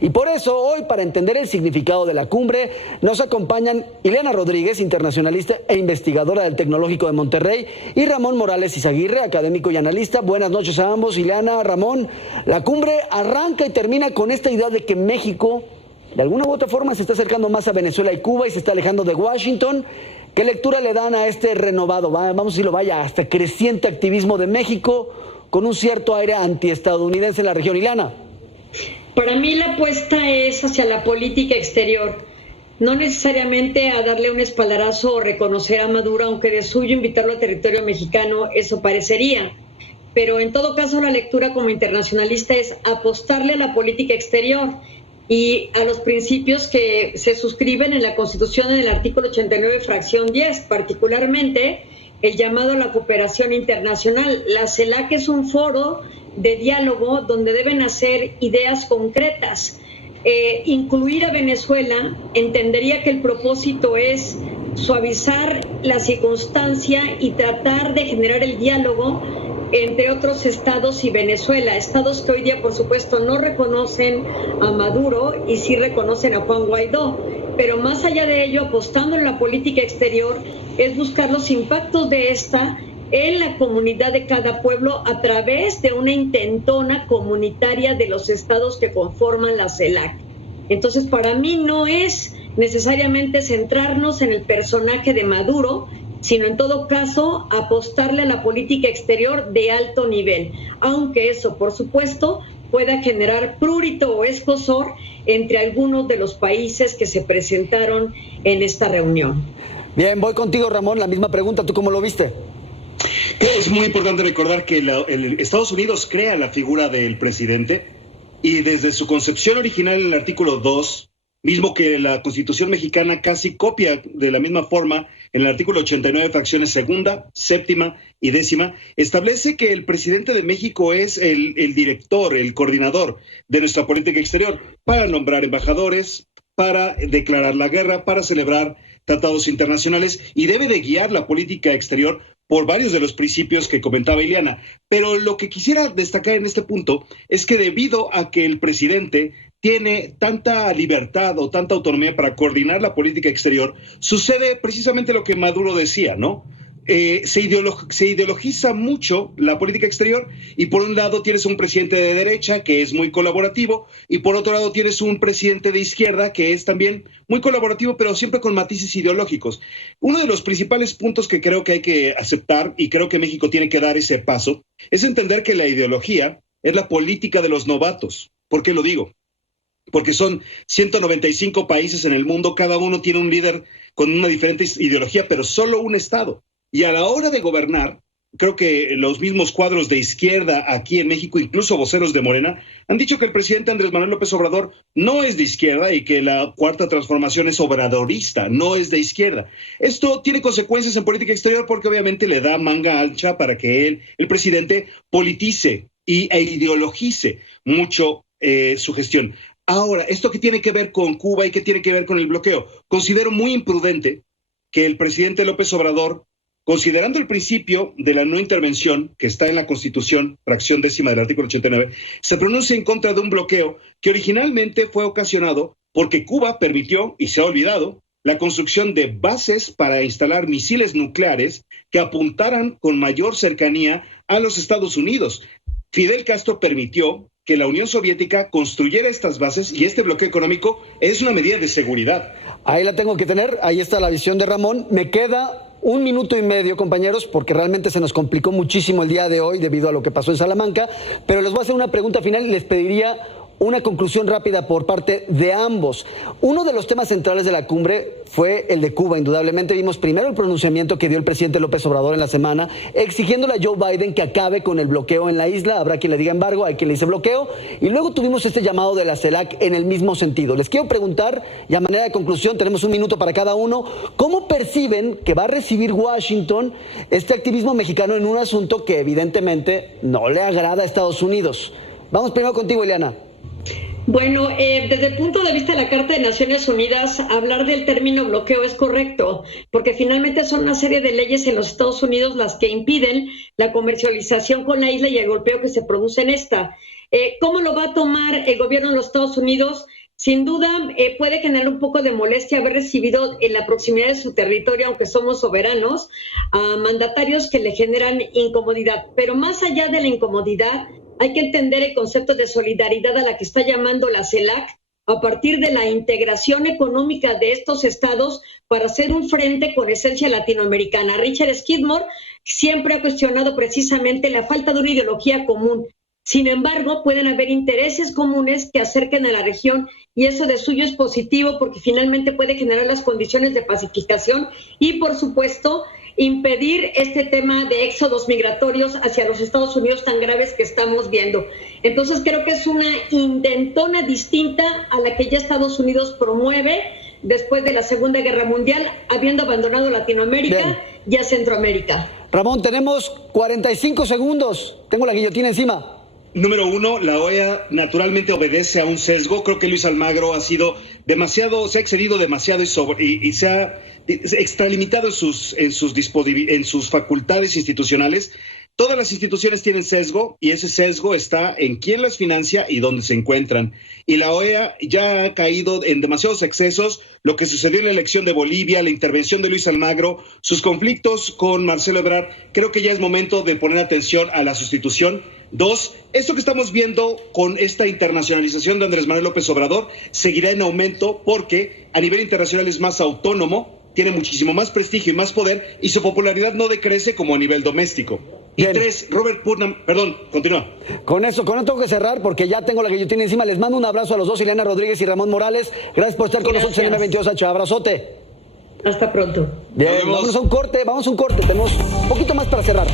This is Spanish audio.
Y por eso hoy, para entender el significado de la cumbre, nos acompañan Ileana Rodríguez, internacionalista e investigadora del Tecnológico de Monterrey, y Ramón Morales Izaguirre, académico y analista. Buenas noches a ambos. Ileana, Ramón, la cumbre arranca y termina con esta idea de que México, de alguna u otra forma, se está acercando más a Venezuela y Cuba y se está alejando de Washington. ¿Qué lectura le dan a este renovado, vamos a decirlo, hasta creciente activismo de México con un cierto aire antiestadounidense en la región? Ileana. Para mí la apuesta es hacia la política exterior, no necesariamente a darle un espaldarazo o reconocer a Maduro, aunque de suyo invitarlo a territorio mexicano eso parecería. Pero en todo caso la lectura como internacionalista es apostarle a la política exterior y a los principios que se suscriben en la Constitución en el artículo 89, fracción 10, particularmente el llamado a la cooperación internacional. La CELAC es un foro de diálogo donde deben hacer ideas concretas. Incluir a Venezuela entendería que el propósito es suavizar la circunstancia y tratar de generar el diálogo entre otros estados y Venezuela, estados que hoy día por supuesto no reconocen a Maduro y sí reconocen a Juan Guaidó, pero más allá de ello, apostando en la política exterior, es buscar los impactos de esta en la comunidad de cada pueblo a través de una intentona comunitaria de los estados que conforman la CELAC. Entonces, para mí no es necesariamente centrarnos en el personaje de Maduro, sino en todo caso apostarle a la política exterior de alto nivel, aunque eso, por supuesto, pueda generar prurito o escozor entre algunos de los países que se presentaron en esta reunión. Bien, voy contigo, Ramón, la misma pregunta, ¿tú cómo lo viste? Es muy importante recordar que Estados Unidos crea la figura del presidente y desde su concepción original en el artículo 2, mismo que la Constitución mexicana casi copia de la misma forma en el artículo 89, fracciones segunda, séptima y décima, establece que el presidente de México es el director, el coordinador de nuestra política exterior para nombrar embajadores, para declarar la guerra, para celebrar tratados internacionales y debe de guiar la política exterior por varios de los principios que comentaba Ileana. Pero lo que quisiera destacar en este punto es que debido a que el presidente tiene tanta libertad o tanta autonomía para coordinar la política exterior, sucede precisamente lo que Maduro decía, ¿no? Se ideologiza mucho la política exterior y por un lado tienes un presidente de derecha que es muy colaborativo y por otro lado tienes un presidente de izquierda que es también muy colaborativo pero siempre con matices ideológicos. Uno de los principales puntos que creo que hay que aceptar y creo que México tiene que dar ese paso es entender que la ideología es la política de los novatos. ¿Por qué lo digo? Porque son 195 países en el mundo, cada uno tiene un líder con una diferente ideología, pero solo un estado. Y a la hora de gobernar, creo que los mismos cuadros de izquierda aquí en México, incluso voceros de Morena, han dicho que el presidente Andrés Manuel López Obrador no es de izquierda y que la cuarta transformación es obradorista, no es de izquierda. Esto tiene consecuencias en política exterior porque obviamente le da manga ancha para que el presidente politice e ideologice mucho su gestión. Ahora, ¿esto qué tiene que ver con Cuba y qué tiene que ver con el bloqueo? Considero muy imprudente que el presidente López Obrador, considerando el principio de la no intervención que está en la Constitución, fracción décima del artículo 89, se pronuncie en contra de un bloqueo que originalmente fue ocasionado porque Cuba permitió, y se ha olvidado, la construcción de bases para instalar misiles nucleares que apuntaran con mayor cercanía a los Estados Unidos. Fidel Castro permitió que la Unión Soviética construyera estas bases y este bloqueo económico es una medida de seguridad. Ahí la tengo que tener, ahí está la visión de Ramón. Me queda 1 minuto y medio, compañeros, porque realmente se nos complicó muchísimo el día de hoy debido a lo que pasó en Salamanca, pero les voy a hacer una pregunta final y les pediría una conclusión rápida por parte de ambos. Uno de los temas centrales de la cumbre fue el de Cuba. Indudablemente vimos primero el pronunciamiento que dio el presidente López Obrador en la semana, exigiéndole a Joe Biden que acabe con el bloqueo en la isla. Habrá quien le diga embargo, hay quien le dice bloqueo. Y luego tuvimos este llamado de la CELAC en el mismo sentido. Les quiero preguntar, y a manera de conclusión, tenemos 1 minuto para cada uno, ¿cómo perciben que va a recibir Washington este activismo mexicano en un asunto que evidentemente no le agrada a Estados Unidos? Vamos primero contigo, Ileana. Bueno, desde el punto de vista de la Carta de Naciones Unidas, hablar del término bloqueo es correcto, porque finalmente son una serie de leyes en los Estados Unidos las que impiden la comercialización con la isla y el golpeo que se produce en esta. ¿Cómo lo va a tomar el gobierno de los Estados Unidos? Sin duda, puede generar un poco de molestia haber recibido en la proximidad de su territorio, aunque somos soberanos, a mandatarios que le generan incomodidad. Pero más allá de la incomodidad, hay que entender el concepto de solidaridad a la que está llamando la CELAC a partir de la integración económica de estos estados para hacer un frente con esencia latinoamericana. Richard Skidmore siempre ha cuestionado precisamente la falta de una ideología común. Sin embargo, pueden haber intereses comunes que acerquen a la región y eso de suyo es positivo porque finalmente puede generar las condiciones de pacificación y, por supuesto, impedir este tema de éxodos migratorios hacia los Estados Unidos tan graves que estamos viendo. Entonces creo que es una intentona distinta a la que ya Estados Unidos promueve después de la Segunda Guerra Mundial, habiendo abandonado Latinoamérica y a Centroamérica. Ramón, tenemos 45 segundos. Tengo la guillotina encima. Número uno, la OEA naturalmente obedece a un sesgo. Creo que Luis Almagro ha sido demasiado, se ha excedido demasiado y se ha extralimitado en sus facultades institucionales. Todas las instituciones tienen sesgo y ese sesgo está en quién las financia y dónde se encuentran. Y la OEA ya ha caído en demasiados excesos. Lo que sucedió en la elección de Bolivia, la intervención de Luis Almagro, sus conflictos con Marcelo Ebrard, creo que ya es momento de poner atención a la sustitución. Dos, esto que estamos viendo con esta internacionalización de Andrés Manuel López Obrador seguirá en aumento porque a nivel internacional es más autónomo, tiene muchísimo más prestigio y más poder y su popularidad no decrece como a nivel doméstico. Bien. Y tres, Robert Putnam, perdón, continúa. Con eso tengo que cerrar porque ya tengo la guillotina encima. Les mando un abrazo a los dos, Ileana Rodríguez y Ramón Morales. Gracias por estar con nosotros en M28H. Abrazote. Hasta pronto. Bien, vamos a un corte. Tenemos un poquito más para cerrar.